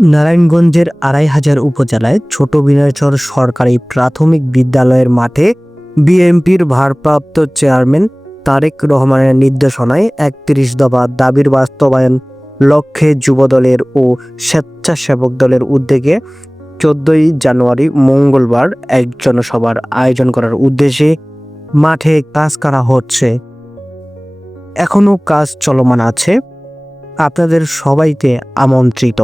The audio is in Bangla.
নারায়ণগঞ্জের আড়াই হাজার উপজেলায় ছোট বিনয়চর সরকারি প্রাথমিক বিদ্যালয়ের মাঠে বিএনপির ভারপ্রাপ্ত চেয়ারম্যান তারেক রহমানের নির্দেশনায় একত্রিশ দফা দাবির বাস্তবায়ন লক্ষ্যে যুবদলের ও স্বেচ্ছাসেবক দলের উদ্যোগে চোদ্দই জানুয়ারি মঙ্গলবার এক জনসভার আয়োজন করার উদ্দেশ্যে মাঠে কাজ করা হচ্ছে। এখনও কাজ চলমান আছে। আপনাদের সবাইকে আমন্ত্রিত।